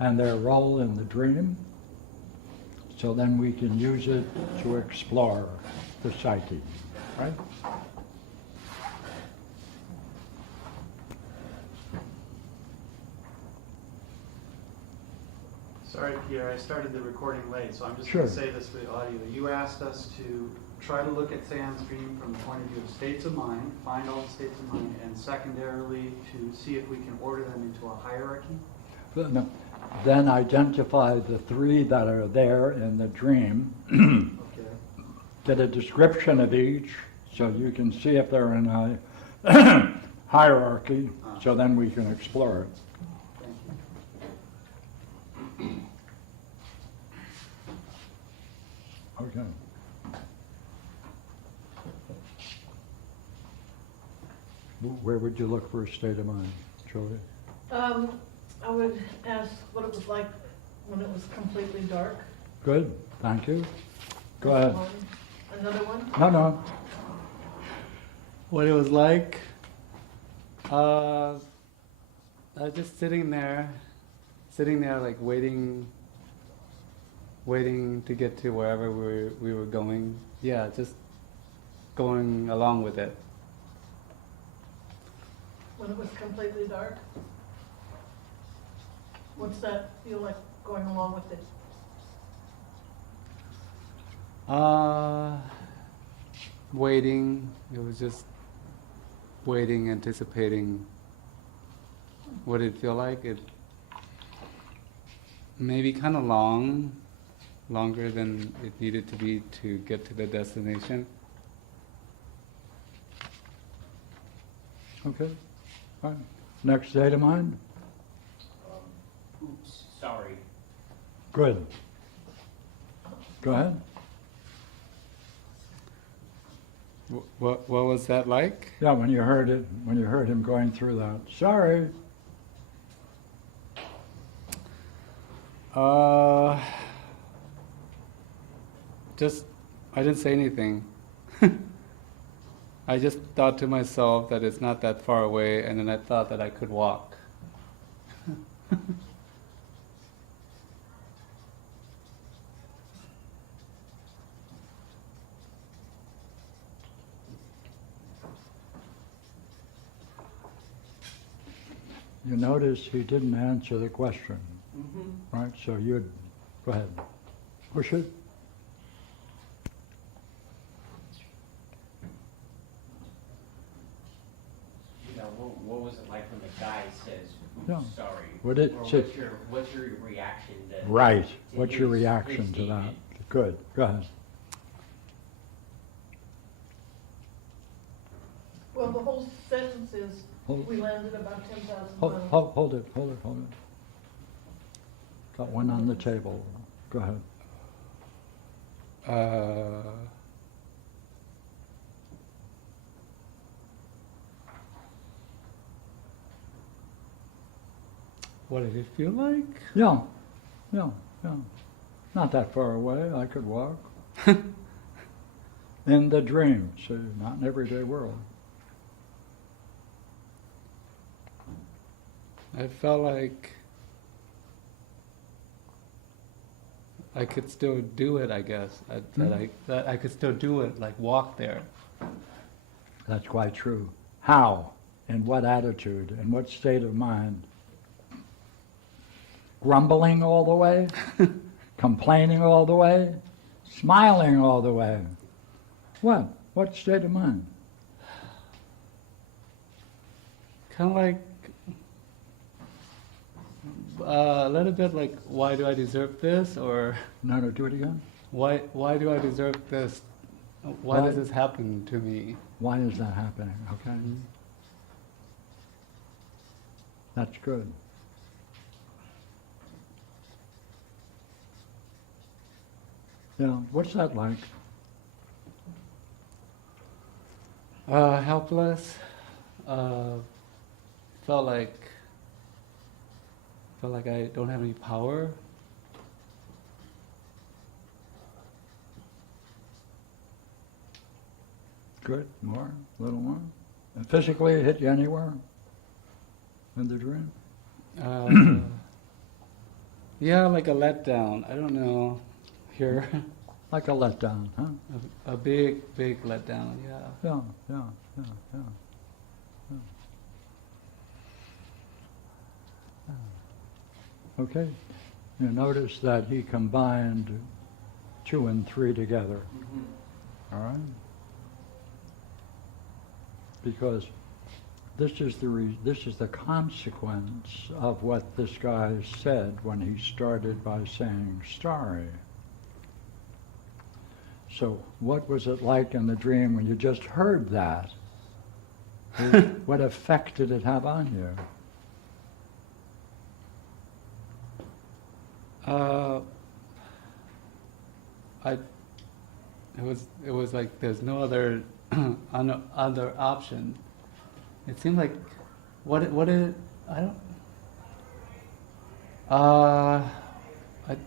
and their role in the dream, so then we can use it to explore the psyche, right? Sorry, Pierre, I started the recording late, so I'm just Sure. going to say this for the audio. You asked us to try to look at Sayon's dream from the point of view of states of mind, find all the states of mind, and secondarily to see if we can order them into a hierarchy. No. Then identify the three that are there in the dream, Okay. get a description of each, so you can see if they're in a hierarchy, so then we can explore it. Thank you. Okay. Where would you look for a state of mind, Julie? I would ask what it was like when it was completely dark. Good, thank you. Go ahead. Another one? No. What it was like? I was just sitting there like waiting to get to wherever we were going. Yeah, just going along with it. When it was completely dark? What's that feel like going along with it? Waiting. It was just waiting, anticipating what it'd feel like. It maybe kind of longer than it needed to be to get to the destination. Okay. All right. Next state of mind? Oops, sorry. Good. Go ahead. What was that like? Yeah, when you heard it, when you heard him going through that. Sorry. I didn't say anything. I just thought to myself that it's not that far away, and then I thought that I could walk. You notice he didn't answer the question, right? So you'd, go ahead, push it. You know, what was it like when the guy says, oops, Yeah. sorry? Would it Or say- what's your reaction to Right. to What's your his reaction to that? statement? Good. Go ahead. Well, the whole sentence is, Hold- we landed about 10,000 Hold, miles. hold it. Got one on the table. Go ahead. What did it feel like? Yeah. Not that far away. I could walk. In the dream, so not in everyday world. I felt like I could still do it, I guess. That I could still do it, like walk there. That's quite true. How? In what attitude? In what state of mind? Grumbling all the way? Complaining all the way? Smiling all the way? What? What state of mind? Kind of like a little bit like, why do I deserve this? Or No, do it again. why do I deserve this? Why Why? does this happen to me? Why is that happening? Okay. That's good. Yeah, what's that like? Helpless. Felt like I don't have any power. Good, more, a little more. And physically, it hit you anywhere in the dream? Yeah, like a letdown. I don't know. Here, Like a letdown, huh? a big, big letdown. Yeah. Yeah, yeah, yeah, yeah. Yeah. Okay, you notice that he combined 2 and 3 together, all right? Because this is the consequence of what this guy said when he started by saying sorry. So what was it like in the dream when you just heard that? What effect did it have on you? It was like there's no other other option. It seemed like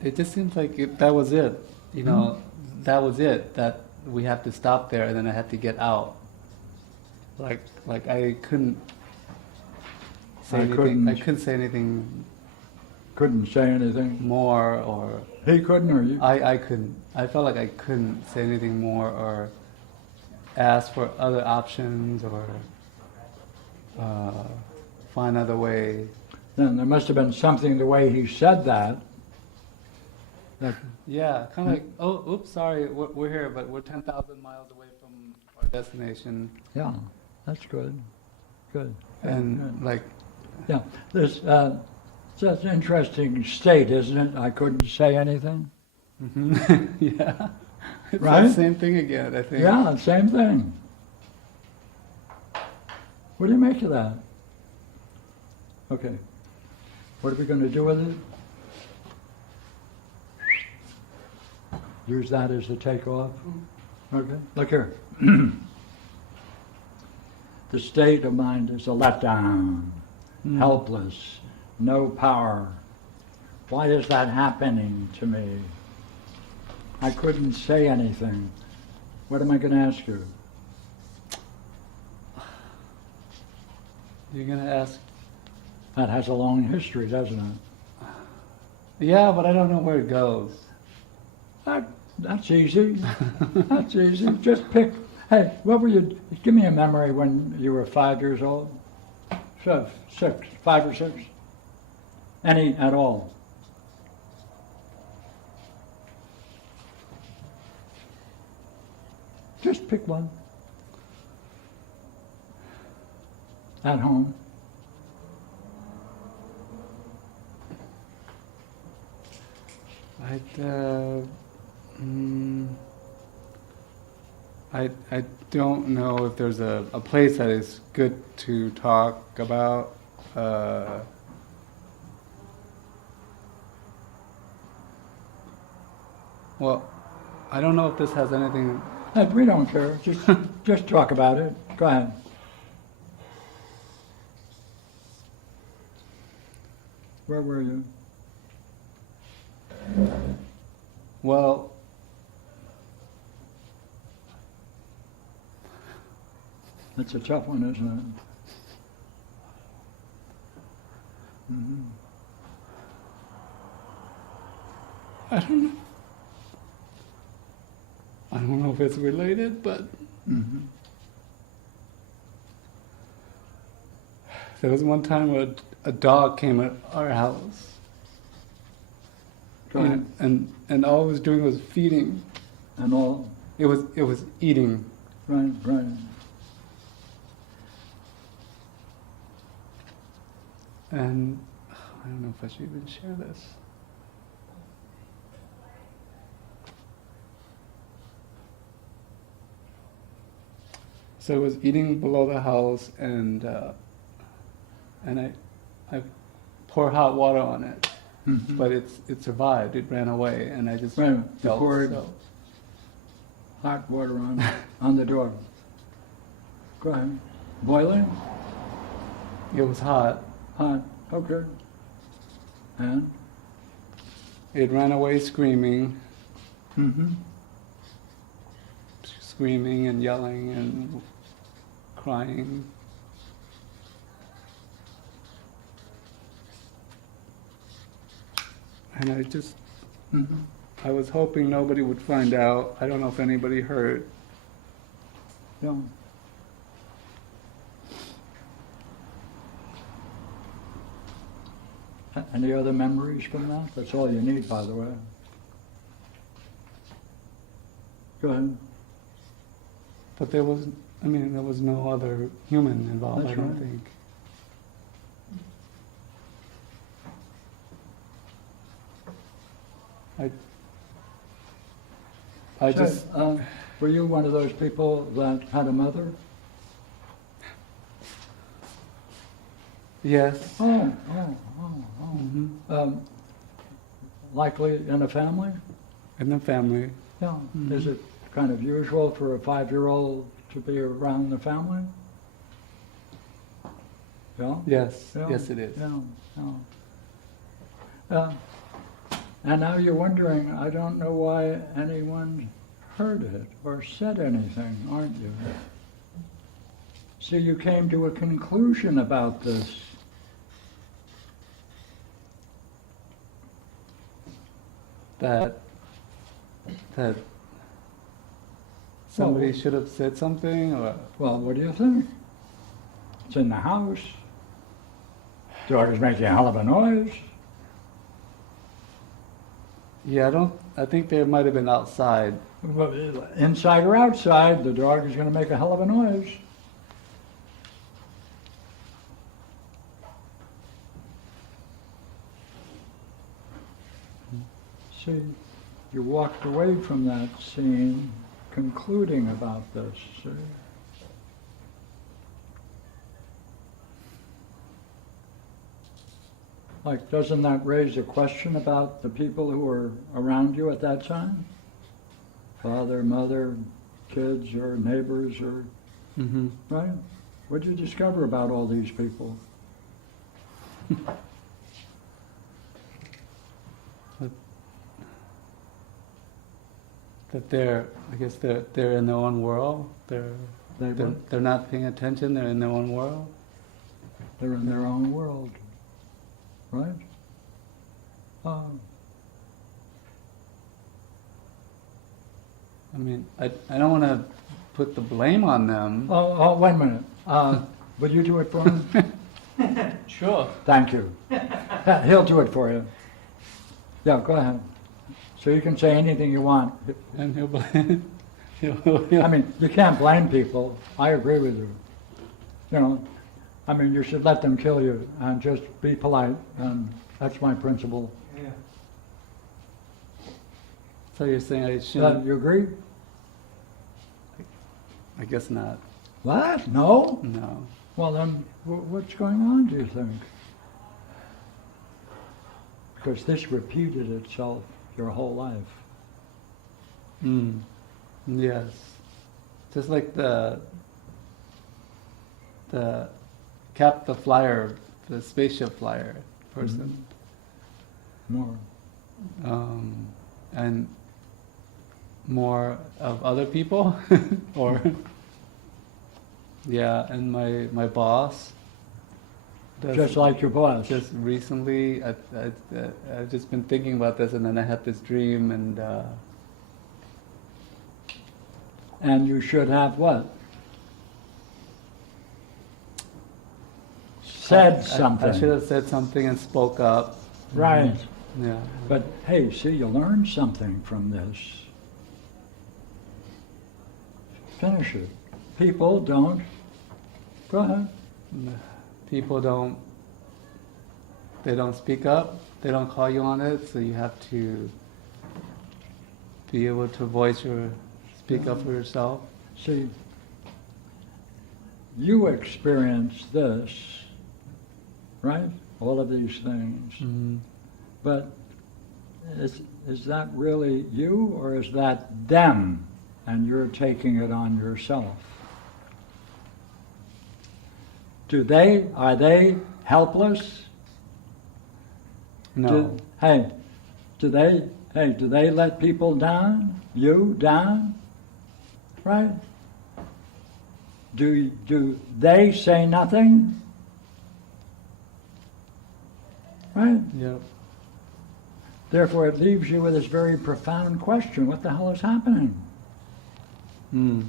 it just seems like that was it. You know, that was it. That we have to stop there, and then I had to get out. Like I couldn't say anything. I couldn't say anything Couldn't say anything? more, or He couldn't, or you? I couldn't. I felt like I couldn't say anything more or ask for other options or find other way. Then there must have been something the way he said that. Yeah, kind of like, oh, oops, sorry, we're here, but we're 10,000 miles away from our destination. Yeah, that's good. Good. And Good. like, Yeah, this it's an interesting state, isn't it? I couldn't say anything. yeah, it's Right? the same thing again, I think. Yeah, same thing. What do you make of that? Okay, what are we going to do with it? Use that as the takeoff? Okay, look here. The state of mind is a letdown, helpless, no power. Why is that happening to me? I couldn't say anything. What am I going to ask you? You're going to ask, That has a long history, doesn't it? yeah, but I don't know where it goes. That's easy. That's easy. Just pick. Hey, what were you? Give me a memory when you were 5 years old. 5 or 6. Any at all. Just pick one. At home. I don't know if there's a place that is good to talk about. Well, I don't know if this has anything. We don't care. Just talk about it. Go ahead. Where were you? Well, That's a tough one, isn't it? I don't know. I don't know if it's related, but there was one time where a dog came at our house. Go ahead. And all it was doing was feeding. And all. It was eating. Right, right. And I don't know if I should even share this. So it was eating below the house, and I pour hot water on it, but it survived. It ran away, and I just Right, you felt poured so. hot water on the door. Go ahead. Boiling? It was hot. Hot. Okay. And? It ran away screaming, screaming and yelling and crying. And I just, Mhm. I was hoping nobody would find out. I don't know if anybody heard. Yeah. Any other memories from that? That's all you need, by the way. Go ahead. But there was, I mean, there was no other human involved, That's I don't right. think. I So, just, were you one of those people that had a mother? yes. Oh. Mhm. Likely in a family? In the family. Yeah. Mhm. Is it kind of usual for a 5-year-old to be around the family? Yeah? Yes, Yeah, yes it is. Yeah, yeah. And now you're wondering, I don't know why anyone heard it or said anything, aren't you? So you came to a conclusion about this. That somebody Well- should have said something, or Well, what do you think? It's in the house. Dog is making a hell of a noise. yeah, I think they might have been outside. Well, inside or outside, the dog is going to make a hell of a noise. See, you walked away from that scene concluding about this, see? Like, doesn't that raise a question about the people who were around you at that time? Father, mother, kids, or neighbors, or, Mm-hmm. right? What'd you discover about all these people? That I guess they're in their own world. They were, They're not paying attention. They're in their own world. they're in their own world, right? I mean, I don't want to put the blame on them. Oh, wait a minute. Will you do it for him? Sure. Thank you. He'll do it for you. Yeah, go ahead. So you can say anything you want. And he'll blame. I mean, you can't blame people. I agree with you. You know, I mean, you should let them kill you and just be polite. And that's my principle. Yeah. So you're saying I shouldn't? You agree? I guess not. What? No? No. Well, then, what's going on, do you think? Because this repeated itself your whole life. Mm. Yes. Just like the the flyer, the spaceship flyer person. More. And more of other people, or yeah, and my boss. Just like your boss. Just recently, I've just been thinking about this, and then I had this dream, And you should have what? Said something. I should have said something and spoke up. Right. Yeah. But hey, see, you learned something from this. Finish it. People don't. Go ahead. People don't speak up, they don't call you on it, so you have to be able to speak up for yourself. See, you experienced this, right? All of these things. Mm-hmm. But is that really you, or is that them and you're taking it on yourself? Are they helpless? No. Do they let people down? You down? Right? Do they say nothing? Right? Yep. Therefore, it leaves you with this very profound question: what the hell is happening? Hmm.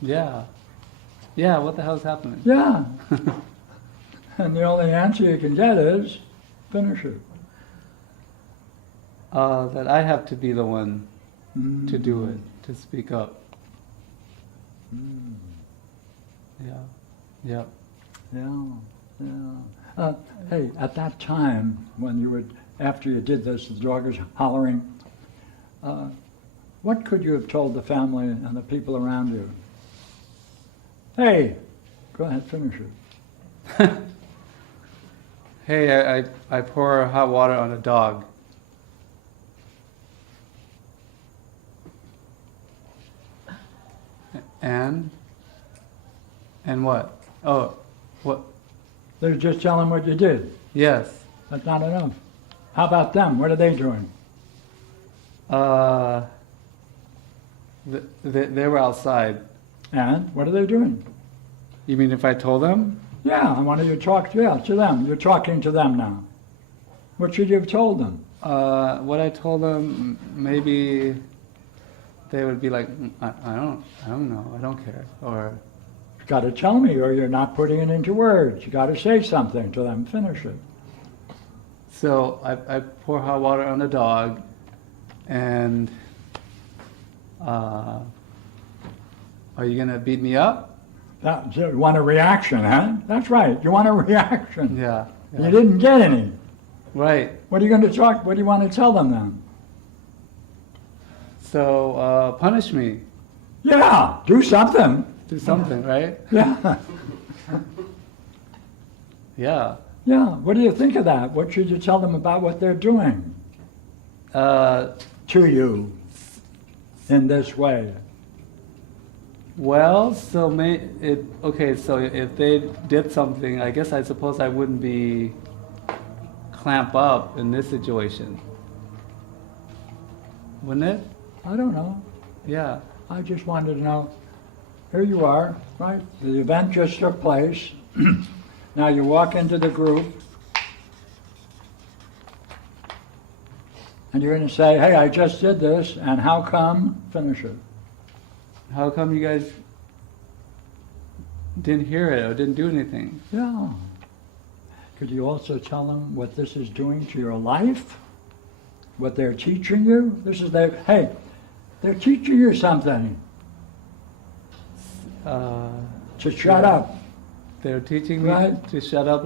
Yeah. Yeah, what the hell's happening? Yeah. And the only answer you can get is, finish it. That I have to be the one to do it, to speak up. Mm. Yeah. Yep. Yeah, yeah. Hey, at that time, when you would, after you did this, the dog is hollering, what could you have told the family and the people around you? Hey, go ahead, finish it. Hey, I pour hot water on a dog. And what? Oh, what? They're just telling what you did. Yes. That's not enough. How about them? What are they doing? They were outside. And what are they doing? You mean if I told them? Yeah, I wanted you to talk to them. You're talking to them now. What should you have told them? What I told them, maybe they would be like, I don't know, I don't care. Or, You got to tell me, or you're not putting it into words. You got to say something to them. Finish it. so I pour hot water on the dog, and are you gonna beat me up? You want a reaction, huh? That's right. You want a reaction. Yeah. You didn't get any. Right. What are you going to talk? What do you want to tell them then? So punish me. Yeah, do something. Do something, right? Yeah, Yeah. yeah. What do you think of that? What should you tell them about what they're doing Uh, to you in this way? well, so okay. So if they did something, I guess I suppose I wouldn't be clamp up in this situation, wouldn't it? I don't know. Yeah. I just wanted to know. Here you are, right? The event just took place. Now you walk into the group, and you're going to say, "Hey, I just did this, and how come?" Finish it. How come you guys didn't hear it or didn't do anything? Yeah. Could you also tell them what this is doing to your life? What they're teaching you? Hey, they're teaching you something. To shut up. They're teaching me Right. to shut up,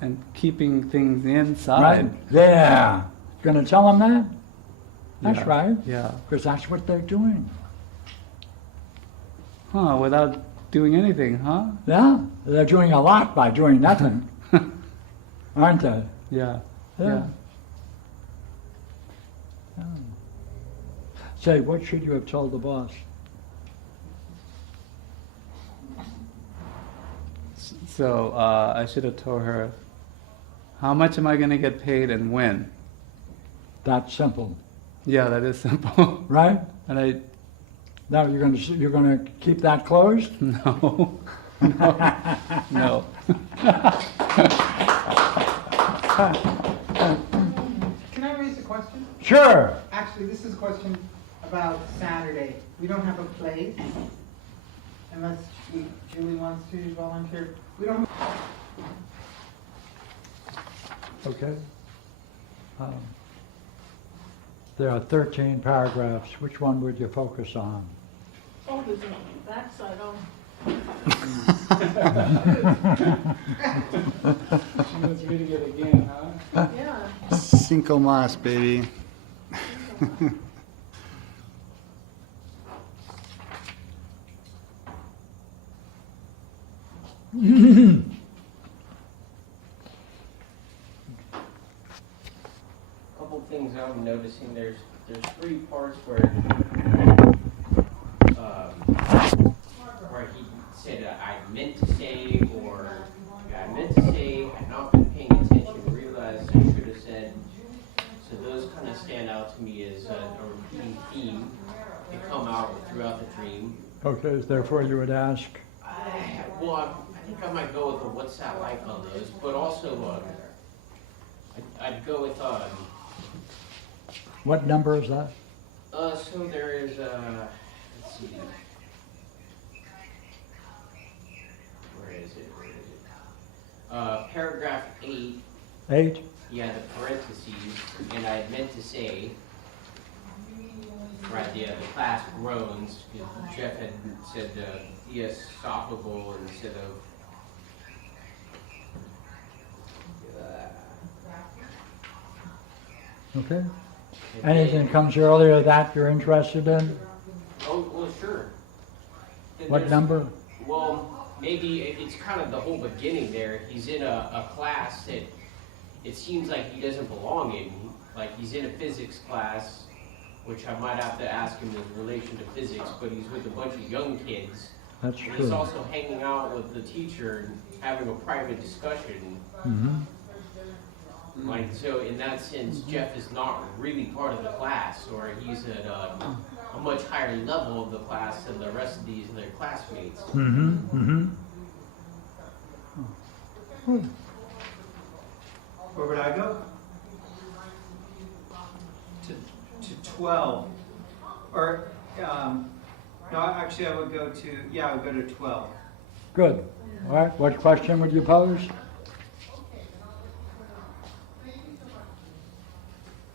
and keeping things Right? inside. Yeah. Gonna tell them that? That's Yeah. right. Yeah. Because that's what they're doing. Huh, without doing anything, huh? Yeah. They're doing a lot by doing nothing. Aren't they? Yeah. Yeah. Yeah. Say, what should you have told the boss? So I should have told her, how much am I going to get paid and when? That's simple, Yeah, that is simple. right? And I, Now you're gonna keep that closed? no, no. Can I raise a question? Sure. Actually, this is a question about Saturday. We don't have a place, unless Julie wants to volunteer. We don't. Okay. There are 13 paragraphs. Which one would you focus on? Oh, there's a backside, oh. She was reading it again, huh? Yeah. Cinco mas, baby. Couple things I'm noticing, there's three parts where he said I meant to say, or I meant to say, I've not been paying attention, realized I should have said. So those kind of stand out to me as a repeating theme. They come out throughout the dream. Okay, therefore you would ask, Well, think I might go with a what's that like on those, but also I'd go with What number is that? so there is let's see, where is it? Paragraph 8. 8? Yeah, the parentheses, and I meant to say, right, the class groans, because Jeff had said theosophical instead of, Okay. Anything comes earlier that you're interested in? oh, well, sure. Then What there's- number? Well, maybe it's kind of the whole beginning there. He's in a class that it seems like he doesn't belong in. Like he's in a physics class, which I might have to ask him in relation to physics, but he's with a bunch of young kids. That's And he's true. also hanging out with the teacher and having a private discussion. Mm-hmm. Like, so in that sense, Jeff is not really part of the class, or he's at a much higher level of the class than the rest of these other classmates. Mm-hmm. Mm-hmm. Where would I go? To 12. Or, no, actually I would go to, I would go to 12. Good. All right, what question would you pose?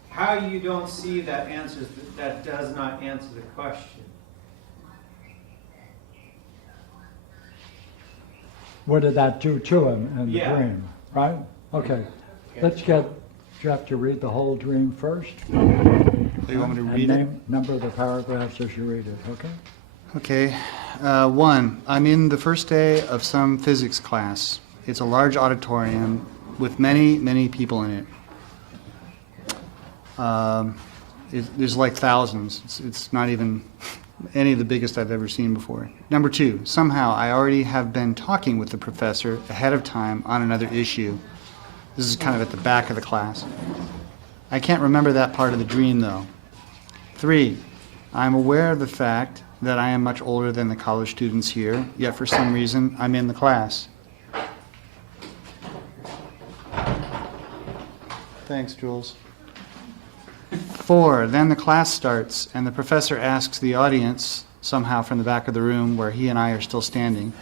How you don't see that answers, that does not answer the question. What did that do to him in the Yeah. dream, right? Okay. Let's get Jeff to read the whole dream first. Do you want me to read it? And number the paragraphs as you read it, okay? Okay. 1. I'm in the first day of some physics class. It's a large auditorium with many, many people in it. There's like thousands. It's not even any of the biggest I've ever seen before. Number 2, somehow I already have been talking with the professor ahead of time on another issue. This is kind of at the back of the class. I can't remember that part of the dream though. 3, I'm aware of the fact that I am much older than the college students here, yet for some reason I'm in the class. Thanks, Jules. 4, then the class starts and the professor asks the audience, somehow from the back of the room where he and I are still standing,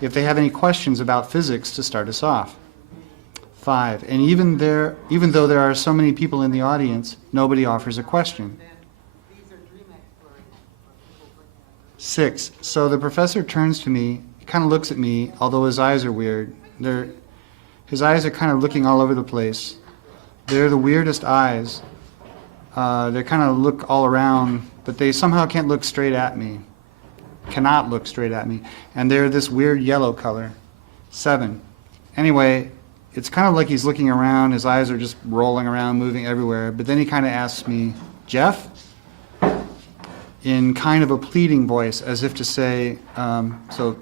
if they have any questions about physics to start us off. 5, and even though there are so many people in the audience, nobody offers a question. 6, so the professor turns to me, kind of looks at me, although his eyes are weird. His eyes are kind of looking all over the place. They're the weirdest eyes. They kind of look all around, but they somehow can't look straight at me. Cannot look straight at me. And they're this weird yellow color. 7, anyway, it's kind of like he's looking around, his eyes are just rolling around, moving everywhere, but then he kind of asks me, Jeff? In kind of a pleading voice, as if to say, so,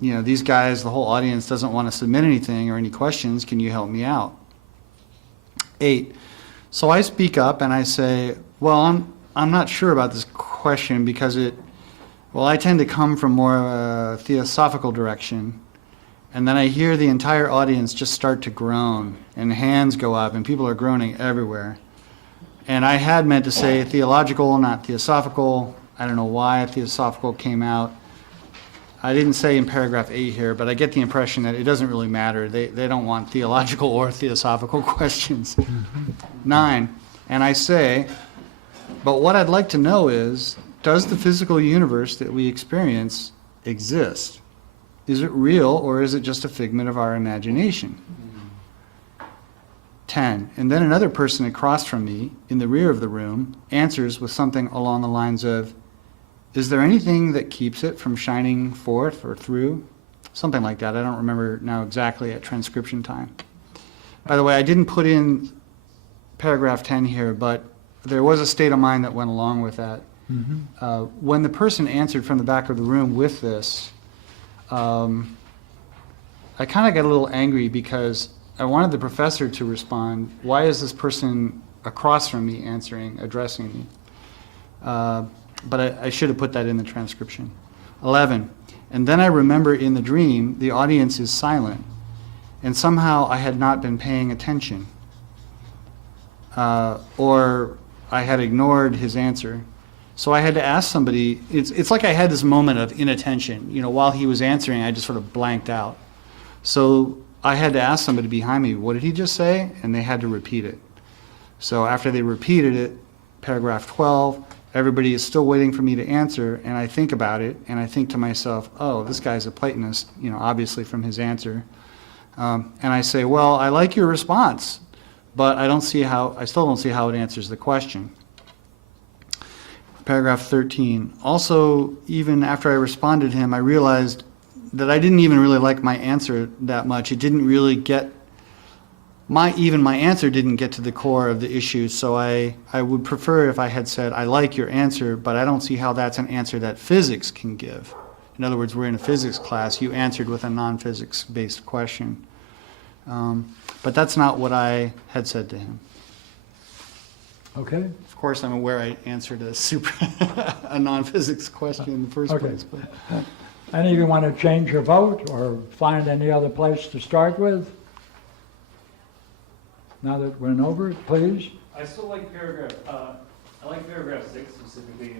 you know, these guys, the whole audience doesn't want to submit anything or any questions, can you help me out? 8, so I speak up and I say, well, I'm not sure about this question because I tend to come from more of a theosophical direction. And then I hear the entire audience just start to groan, and hands go up, and people are groaning everywhere. And I had meant to say theological, not theosophical. I don't know why theosophical came out. I didn't say in paragraph 8 here, but I get the impression that it doesn't really matter. They don't want theological or theosophical questions. 9, and I say, but what I'd like to know is, does the physical universe that we experience exist? Is it real, or is it just a figment of our imagination? 10, and then another person across from me, in the rear of the room, answers with something along the lines of, is there anything that keeps it from shining forth or through? Something like that. I don't remember now exactly at transcription time. By the way, I didn't put in paragraph 10 here, but there was a state of mind that went along with that. Mm-hmm. When the person answered from the back of the room with this, I kind of got a little angry because I wanted the professor to respond, why is this person across from me addressing me? But I should have put that in the transcription. 11, And then I remember in the dream, the audience is silent. And somehow I had not been paying attention. Or I had ignored his answer. So I had to ask somebody, it's like I had this moment of inattention. You know, while he was answering, I just sort of blanked out. So I had to ask somebody behind me, what did he just say? And they had to repeat it. So after they repeated it, paragraph 12, everybody is still waiting for me to answer, and I think about it, and I think to myself, oh, this guy's a Platonist, you know, obviously from his answer. And I say, well, I like your response, but I still don't see how it answers the question. Paragraph 13. Also, even after I responded to him, I realized that I didn't even really like my answer that much. It didn't really get, my answer didn't get to the core of the issue, so I would prefer if I had said, I like your answer, but I don't see how that's an answer that physics can give. In other words, we're in a physics class, you answered with a non-physics based question. But that's not what I had said to him. Okay? Of course, I'm aware I answered a non-physics question in the first Okay. place. But. Any of you want to change your vote or find any other place to start with? Now that we're over it, please. I still like paragraph, I like paragraph 6 specifically,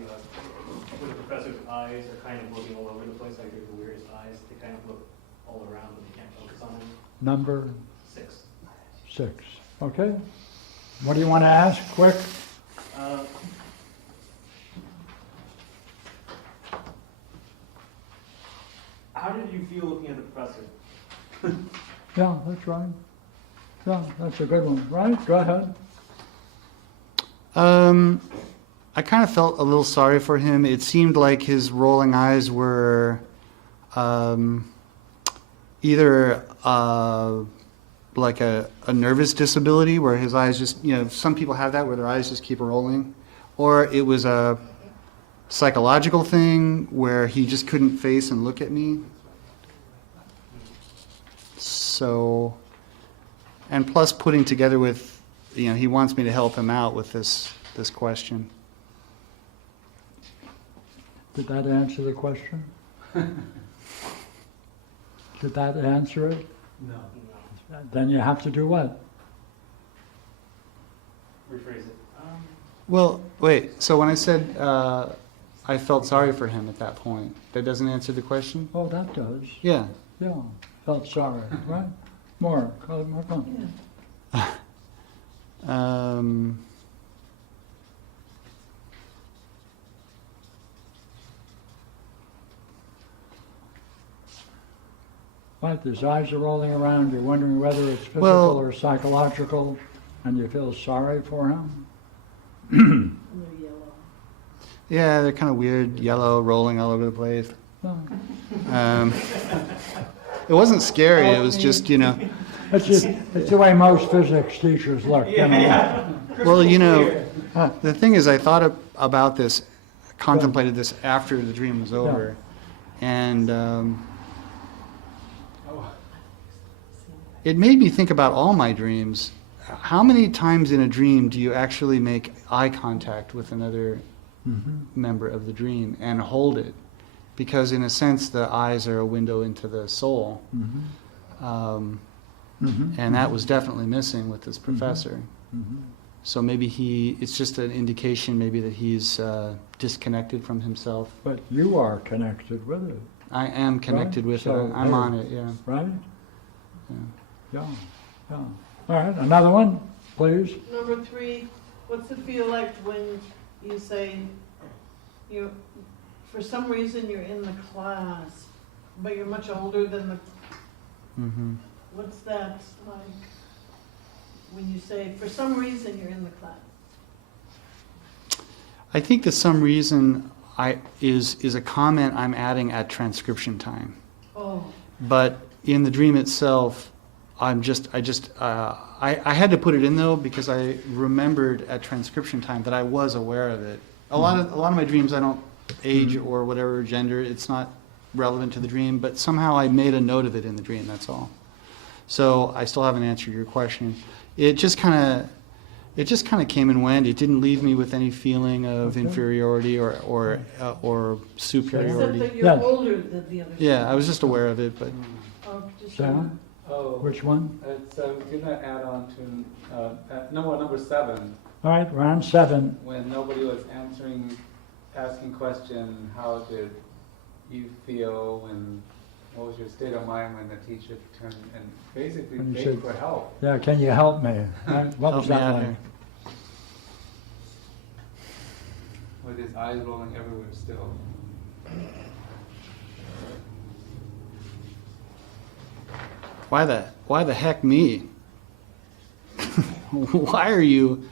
where the professor's eyes are kind of looking all over the place, like they're the weirdest eyes. They kind of look all around, but they can't focus on them. Number 6. 6. Okay. What do you want to ask, quick? How did you feel looking at the professor? Yeah, that's right. Yeah, that's a good one. Right? Go ahead. I kind of felt a little sorry for him. It seemed like his rolling eyes were either like a nervous disability where his eyes just, you know, some people have that where their eyes just keep rolling, or it was a psychological thing where he just couldn't face and look at me. So, and plus putting together with, you know, he wants me to help him out with this question. Did that answer the question? Did that answer it? No. Then you have to do what? Rephrase it. Well, wait, so when I said I felt sorry for him at that point, that doesn't answer the question? Oh, that does. Yeah. Yeah. Felt sorry, right? More. More fun. What? His eyes are rolling around. You're wondering whether it's physical Well- or psychological, and you feel sorry for him. Yeah, they're kind of weird, yellow, rolling all over the place. No. It wasn't scary, it was just, you know, It's the way most physics teachers look. You know? well, you know, the thing is, I thought about this, contemplated this after the dream was over, and it made me think about all my dreams. How many times in a dream do you actually make eye contact with another member of the dream and hold it? Because in a sense, the eyes are a window into the soul. And that was definitely missing with this professor. So maybe it's just an indication maybe that he's disconnected from himself. But you are connected with it, I am connected with So, it. I'm on it, yeah. right? Yeah. Yeah. Yeah. All right, another one, please. Number 3, what's it feel like when you say for some reason you're in the class, but you're much older than the, what's that like when you say for some reason you're in the class? I think that some reason is a comment I'm adding at transcription time. Oh. But in the dream itself, I had to put it in though because I remembered at transcription time that I was aware of it. A lot of my dreams I don't age or whatever gender, it's not relevant to the dream, but somehow I made a note of it in the dream, that's all. So I still haven't answered your question. It just kind of, it just kind of came and went. It didn't leave me with any feeling of Okay. inferiority or Except superiority. that you're Yes. older than the other. Yeah, I was just aware of it, but Oh, just- Sam, Oh, which one? it's, I'm gonna add on to, number 7, All right, round 7. when nobody was asking question, how did you feel when, what was your state of mind when the teacher turned and basically When you begged said- for help? Yeah, can you help me? Right, what help was me that out like? here. With his eyes rolling everywhere still. Why the heck me? Why are you?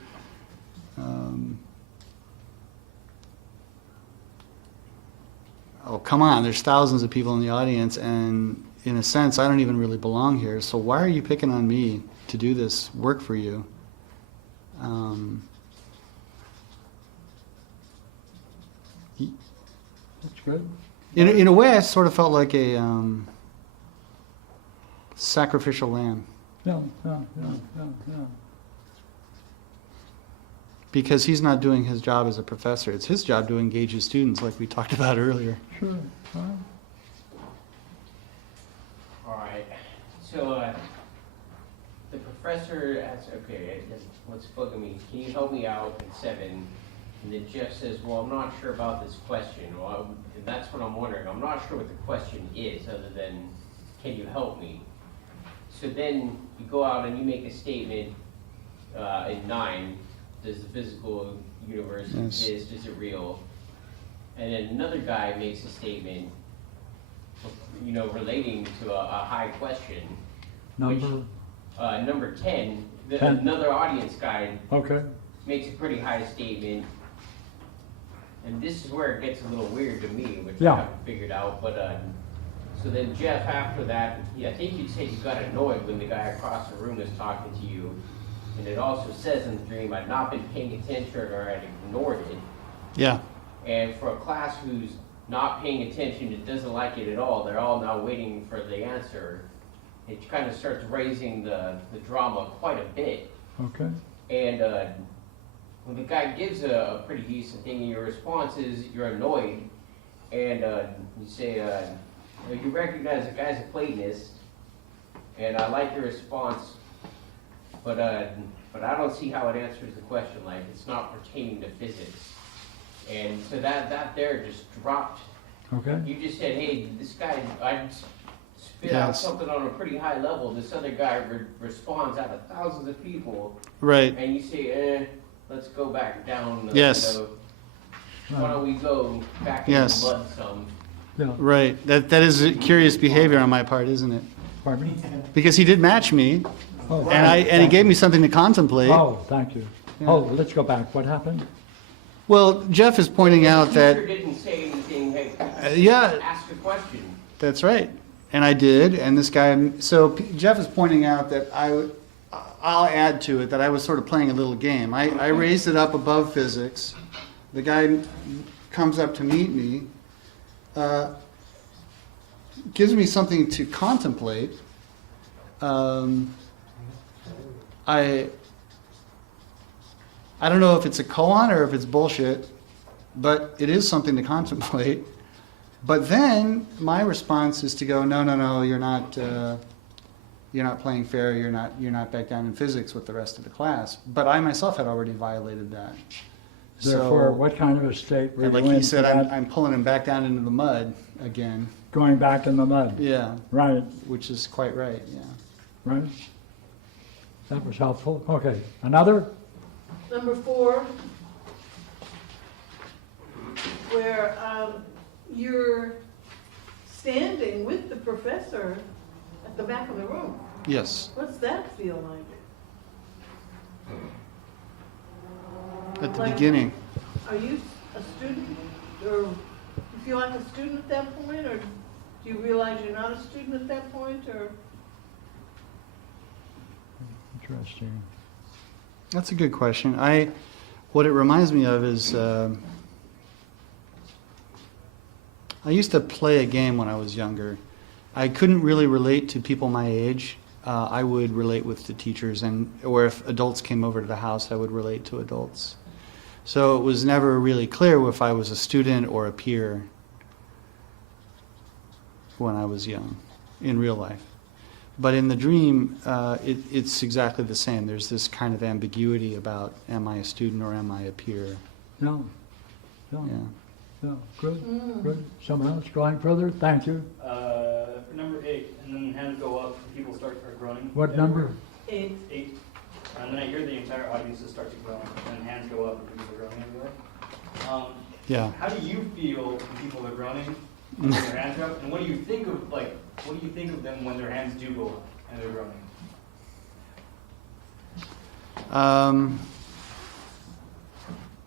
Oh, come on, there's thousands of people in the audience, and in a sense, I don't even really belong here, so why are you picking on me to do this work for you? That's good. In a way, I sort of felt like a sacrificial lamb, Yeah. because he's not doing his job as a professor. It's his job to engage his students, like we talked about earlier. Sure. All right. All right, so, the professor asks, okay, what's bugging me, can you help me out in 7? And then Jeff says, well, I'm not sure about this question, and that's what I'm wondering, I'm not sure what the question is, other than, can you help me? So then you go out and you make a statement, in 9, does the physical universe Yes. exist, is it real? And then another guy makes a statement, relating to a high question. Number, Number 10, 10. another audience guy okay. makes a pretty high statement. And this is where it gets a little weird to me, which Yeah. I haven't figured out. But so then Jeff, after that, I think you said you got annoyed when the guy across the room was talking to you. And it also says in the dream, I'd not been paying attention or I'd ignored it. Yeah. And for a class who's not paying attention, it doesn't like it at all, they're all now waiting for the answer. It kind of starts raising the drama quite a bit. Okay. And when the guy gives a pretty decent thing, and your response is you're annoyed, and you say, you recognize the guy's a Platonist, and I like your response, but I don't see how it answers the question, like it's not pertaining to physics. And so that there just dropped. Okay. You just said, hey, this guy, I spit out Yes. something on a pretty high level. This other guy responds out of thousands of people. Right. And you say, let's go back down. Yes. Why don't we go back Yes. in the mud some? Yeah. Right. That is a curious behavior on my part, isn't it? Pardon me? Because he did match me, Oh, and he gave me something to contemplate. Oh, thank you. Oh, let's go back. What happened? Well, Jeff is pointing out The teacher that, didn't say anything, hey, yeah, ask a question. that's right. And I did, and this guy, so Jeff is pointing out that I'll add to it that I was sort of playing a little game. I raised it up above physics. The guy comes up to meet me, gives me something to contemplate. I don't know if it's a koan or if it's bullshit, but it is something to contemplate. But then my response is to go, no, you're not playing fair. You're not back down in physics with the rest of the class. But I myself had already violated that. Therefore, So, what kind of a state were and you like in? he said, for that? I'm pulling him back down into the mud again. Going back in the mud. Yeah, Right, which is quite right. Yeah. right. That was helpful. Okay, another? Number 4, where you're standing with the professor at the back of the room. Yes. What's that feel like? At the Like- beginning. Are you a student, or you feel like a student at that point, or do you realize you're not a student at that point, or? Interesting. That's a good question. What it reminds me of is I used to play a game when I was younger. I couldn't really relate to people my age I would relate with the teachers, or if adults came over to the house, I would relate to adults. So it was never really clear if I was a student or a peer when I was young, in real life. But in the dream, it's exactly the same. There's this kind of ambiguity about, am I a student or am I a peer? No, no, Yeah. no, good, good. Someone else going further? Thank you. For number 8, and then hands go up, people are groaning. What number? 8. 8. And then I hear the entire audience just start to groan, and then hands go up and people are groaning everywhere. Yeah. How do you feel when people are groaning when their hands go up? And what do you think of them when their hands do go up and they're groaning?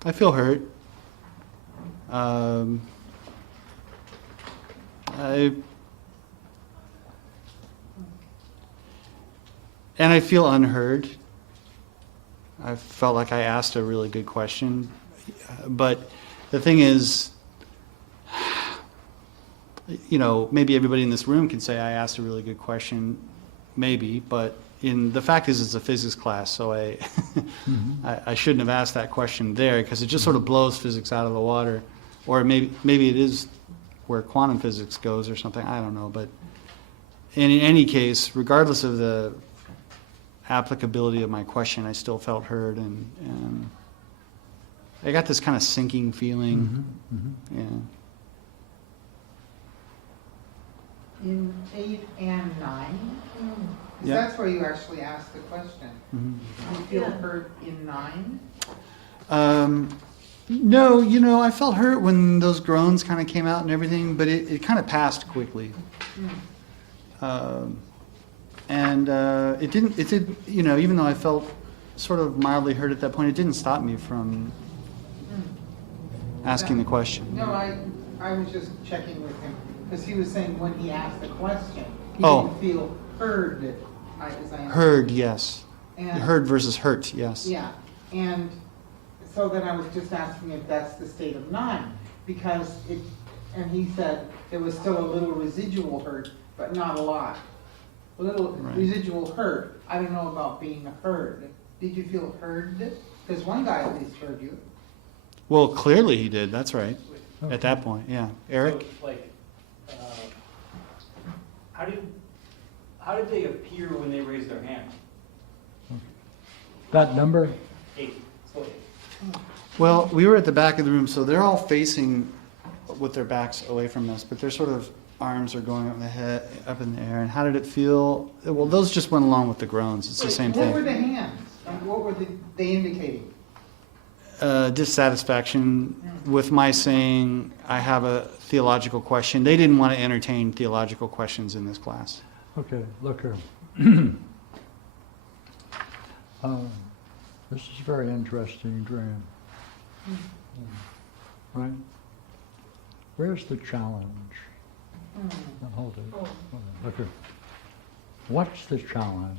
I feel hurt. I feel unheard. I felt like I asked a really good question, but the thing is, maybe everybody in this room can say I asked a really good question, maybe, but the fact is it's a physics class, so I shouldn't have asked that question there, because it just sort of blows physics out of the water. Or maybe it is where quantum physics goes or something, I don't know. But in any case, regardless of the applicability of my question, I still felt heard, and I got this kind of sinking feeling. Yeah. In 8 and 9, Yeah. that's where you actually ask the question. You feel Yeah. hurt in 9? No, I felt hurt when those groans kind of came out and everything, but it kind of passed quickly. It did, even though I felt sort of mildly hurt at that point, it didn't stop me from asking the question. No, I was just checking with him, because he was saying when he asked the question, he Oh. didn't feel heard, as I understand. Heard, yes. And- Heard versus hurt, yes. Yeah, and so then I was just asking if that's the state of 9, because and he said there was still a little residual hurt, but not a lot. A little Right. residual hurt. I don't know about being heard. Did you feel heard? Because one guy at least heard you. Well, clearly he did, that's right, at that point, yeah. Eric? So, how did they appear when they raised their hand? That number? 8. So 8. Well, we were at the back of the room, so they're all facing with their backs away from us, but their sort of arms are going up in the air. And how did it feel? Well, those just went along with the groans. It's the same What were thing. the hands? And what were they indicating? Dissatisfaction with my saying I have a theological question. They didn't want to entertain theological questions in this class. Okay, look here. This is a very interesting dream. Right? Where's the challenge? Now, hold it. Hold it. Look here. What's the challenge?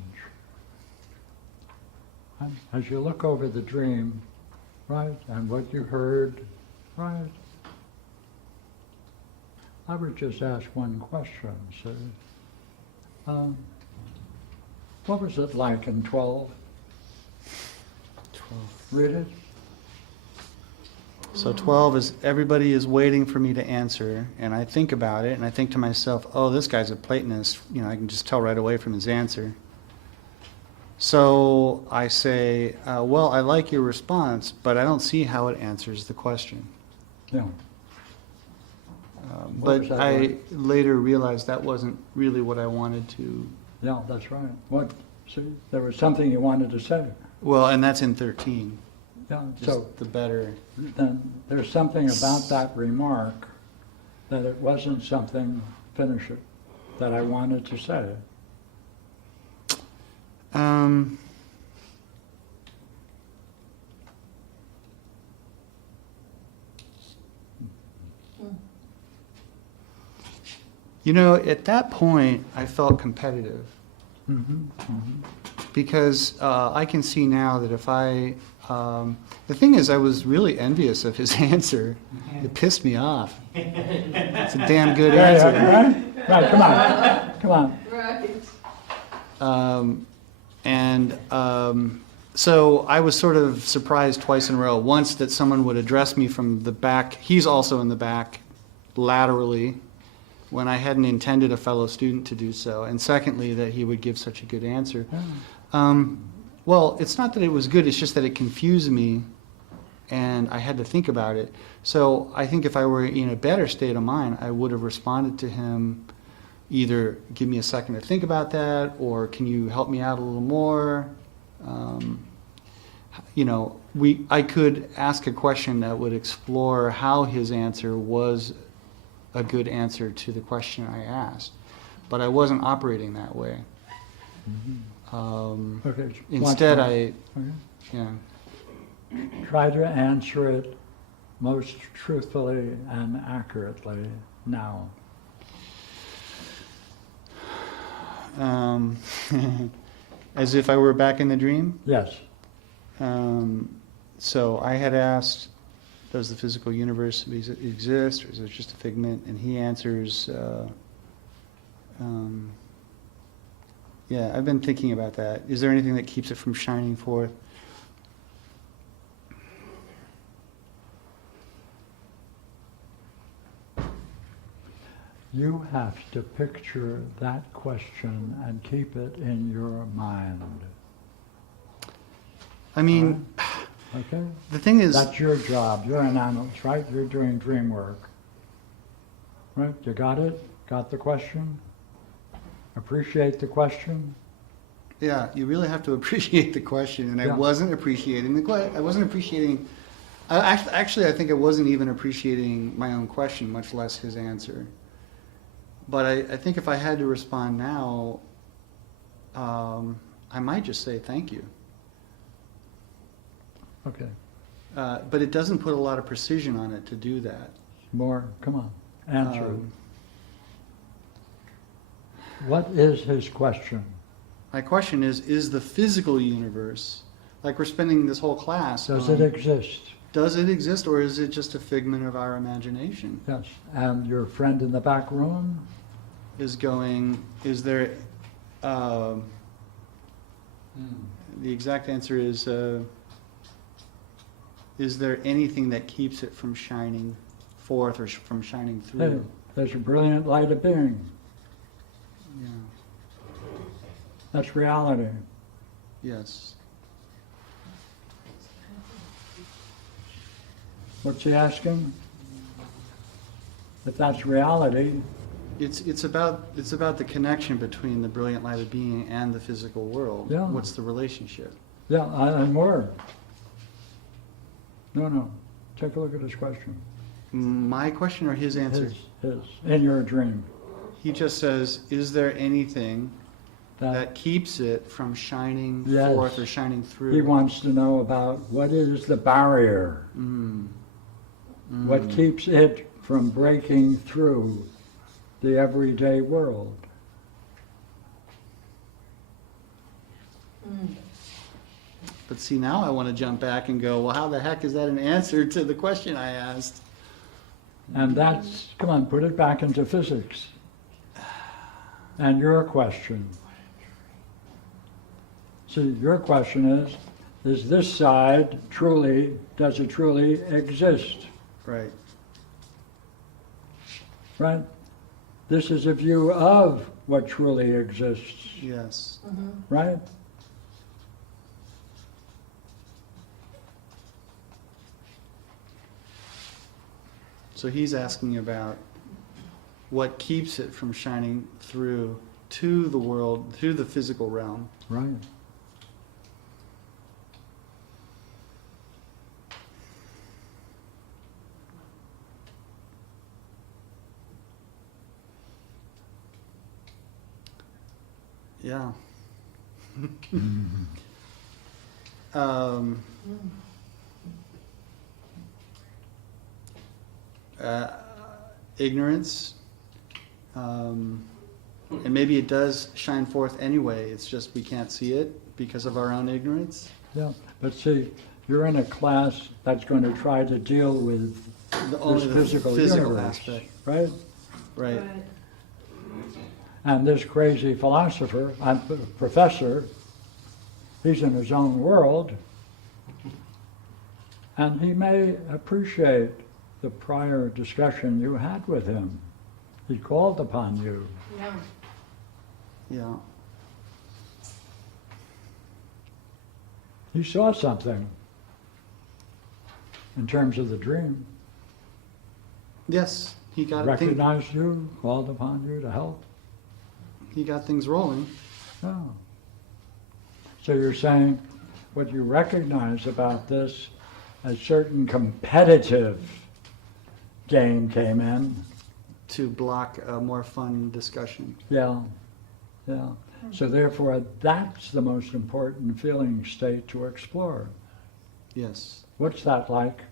As you look over the dream, right, and what you heard, right, I would just ask one question, see. What was it like in 12? 12. Read it. So 12 is everybody is waiting for me to answer, and I think about it, and I think to myself, oh, this guy's a Platonist. I can just tell right away from his answer. So I say, well, I like your response, but I don't see how it answers the question. Yeah. What was But that I like? later realized that wasn't really what I wanted to. Yeah, that's right. What? See, there was something you wanted to say. Well, and that's in 13. Yeah. Just So the better. then there's something about that remark that it wasn't something, finish it, that I wanted to say. At that point, I felt competitive. Because I can see now that if the thing is, I was really envious of his answer. It pissed me off. It's a damn good answer. Right, come on, come on. Right. So I was sort of surprised twice in a row. Once that someone would address me from the back, he's also in the back, laterally, when I hadn't intended a fellow student to do so. And secondly, that he would give such a good answer. Well, it's not that it was good, it's just that it confused me and I had to think about it. So I think if I were in a better state of mind, I would have responded to him, either give me a second to think about that, or can you help me out a little more? I could ask a question that would explore how his answer was a good answer to the question I asked, but I wasn't operating that way. Okay. Instead, Okay. yeah. Try to answer it most truthfully and accurately now. As if I were back in the dream. Yes. So I had asked, does the physical universe exist, or is it just a figment? And he answers, yeah, I've been thinking about that. Is there anything that keeps it from shining forth? You have to picture that question and keep it in your mind. I mean, Okay? the thing is, That's your job. You're an analyst, right? You're doing dream work. Right? You got it? Got the question? Appreciate the question? yeah, you really have to appreciate the question, and I Yeah. wasn't appreciating the question. I wasn't appreciating. Actually, I think I wasn't even appreciating my own question, much less his answer. But I think if I had to respond now, I might just say thank you. Okay. But it doesn't put a lot of precision on it to do that. More, come on, answer it. Um, What is his question? My question is the physical universe, like we're spending this whole class Does on, it exist? does it exist, or is it just a figment of our imagination? Yes. And your friend in the back room? Is going, is there, the exact answer is there anything that keeps it from shining forth or from shining Hey, through? there's a brilliant light of being. Yeah. That's reality. Yes. What's he asking? If that's reality, It's about the connection between the brilliant light of being and the physical world. Yeah. What's the relationship? yeah, and more. No. Take a look at his question. My question or his answer? His. In your dream. He just says, is there anything that keeps it from shining Yes. forth or shining through? He wants to know about what is the barrier? What keeps it from breaking through the everyday world? But see, now I want to jump back and go, well, how the heck is that an answer to the question I asked? And that's, come on, put it back into physics. And your question. See, your question is this side truly, does it truly exist? Right. Right? This is a view of what truly exists, Yes. right? So he's asking about what keeps it from shining through to the world, to the physical realm. Right. Yeah. Ignorance, and maybe it does shine forth anyway, it's just we can't see it because of our own ignorance. Yeah, but see, you're in a class that's going to try to deal with Only this the physical physical universe, aspect. right? Right. And this crazy philosopher, professor, he's in his own world, and he may appreciate the prior discussion you had with him. He called upon you. Yeah. Yeah. He saw something in terms of the dream. Yes, he got things, Recognized you, called upon you to help. he got things rolling. Yeah. So you're saying what you recognize about this, a certain competitive game came in. To block a more fun discussion. Yeah, yeah. So therefore, that's the most important feeling state to explore. Yes. What's that like?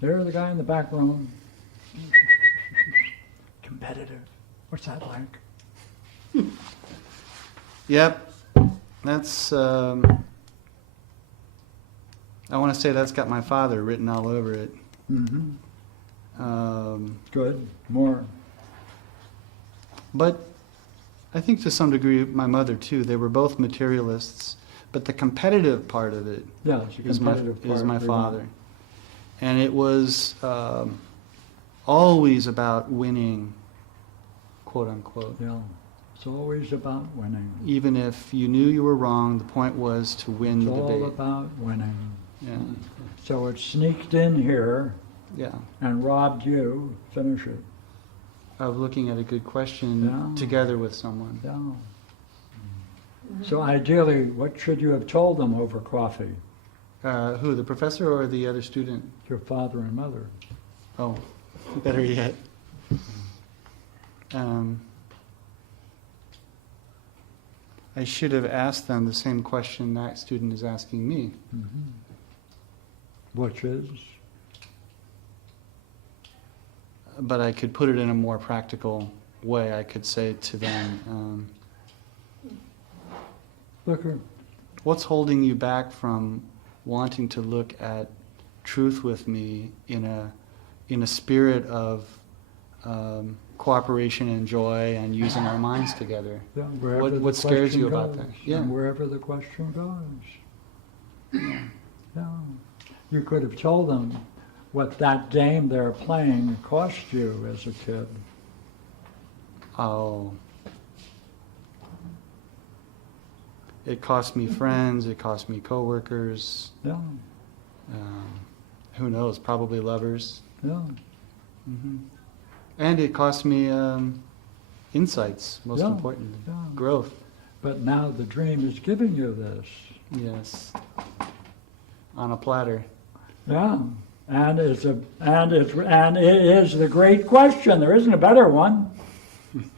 There's the guy in the back room. Competitive. What's that like? Yep. That's, I want to say that's got my father written all over it. Mm-hmm. Good. More. But I think to some degree my mother too. They were both materialists, but the competitive part of it Yeah, it's a is my competitive part. my of your father, mind. and it was always about winning, quote unquote. Yeah. It's always about winning. Even if you knew you were wrong, the point was to win It's the all debate. about winning. Yeah, So it sneaked in here yeah. and robbed you. Finish it. Of looking at a good question Yeah. together with someone. Yeah. So ideally, what should you have told them over coffee? Who, the professor or the other student? Your father and mother. Oh, better yet. I should have asked them the same question that student is asking me. Mm-hmm. Which is? But I could put it in a more practical way. I could say to them, Look, what's holding you back from wanting to look at truth with me in a spirit of cooperation and joy and using our minds together? yeah, wherever the What scares question you about goes, that? Yeah. And wherever the question goes. Yeah. You could have told them what that game they're playing cost you as a kid. Oh. It cost me friends, it cost me coworkers, Yeah, who knows, probably lovers. yeah. Hmm. And it cost me insights, most Yeah, importantly, yeah. growth. But now the dream is giving you this. Yes. On a platter. Yeah, and it is the great question. There isn't a better one. Really?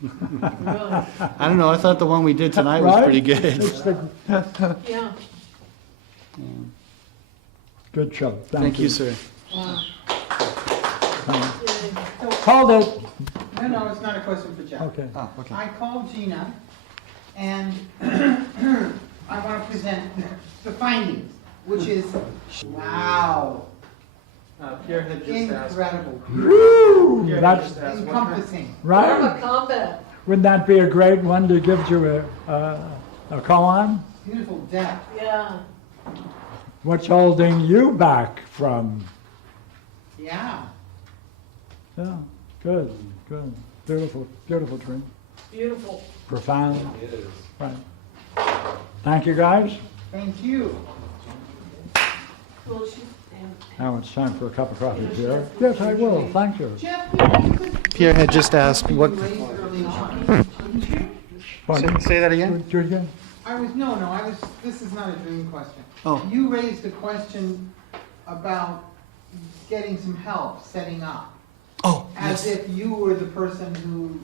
I don't know, I thought the one we did tonight was Right? pretty good. It's the, Yeah. Yeah. good job. Thank you, sir. Wow. Hold it. No, it's not a question for Jeff. Okay. Oh, okay. I called Gina, and I want to present the findings, which is, wow, Pierre had just asked. incredible, Woo! Pierre had That's just asked what kind- encompassing. right. Combat. Wouldn't that be a great one to give to a koan? Beautiful depth. Yeah. What's holding you back from? Yeah. Yeah, good, good. Beautiful, beautiful dream. Beautiful. Profound. It is. Right. Thank you, guys. Thank you. Well, she, Now it's time for a cup of coffee, Pierre. Yes, I will. Thank you. Jeff, you could. Pierre had just asked what. You raised early on. Say that again? Do it again. This is not a dream question. Oh. You raised a question about getting some help setting up. Oh, As yes. if you were the person who,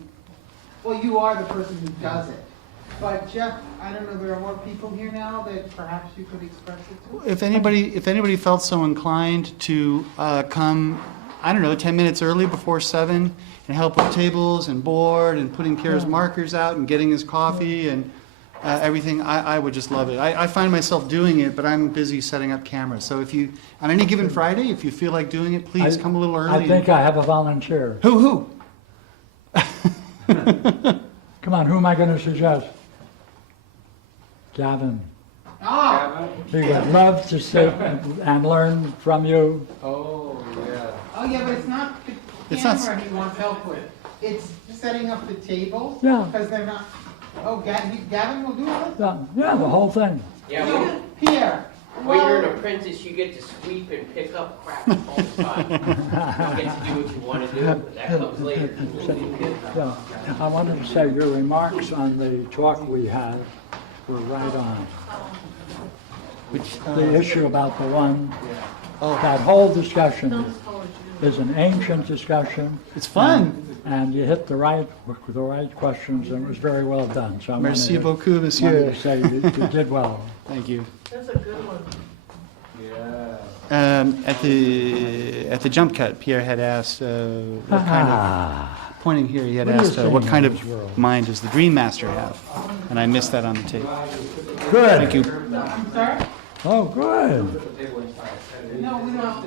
well, you are the person who does it. But Jeff, I don't know, there are more people here now that perhaps you could express it to? If anybody felt so inclined to come, I don't know, 10 minutes early before 7 and help with tables and board and putting Pierre's markers out and getting his coffee and everything, I would just love it. I find myself doing it, but I'm busy setting up cameras. So if you, on any given Friday, if you feel like doing it, please come a little early. I think I have a volunteer. Who? Come on, who am I going to suggest? Gavin. Ah, He would love to sit and learn from you. oh yeah, but it's not the It's not- camera he wants help with. It's setting up the tables. Yeah. Because they're not, oh, Gavin will do it? Yeah, the whole thing. Yeah, No, Pierre. when you're an well, apprentice, you get to sweep and pick up crap all the time. You don't get to do what you want to do, but that comes later. Yeah. I wanted to say your remarks on the talk we had were right on. The issue about the one, that whole discussion is an ancient discussion. It's fun. And you hit the right questions, and it was very well done. So I Merci beaucoup, wanted monsieur. to say you did well. Thank you. That's a good one. At the jump cut, Pierre had asked what kind of, pointing here, he had What are you asked what saying kind in of this world? mind does the Dream Master have? And I missed that on the tape. Good. Thank you. I'm sorry? Oh, good. No, we don't.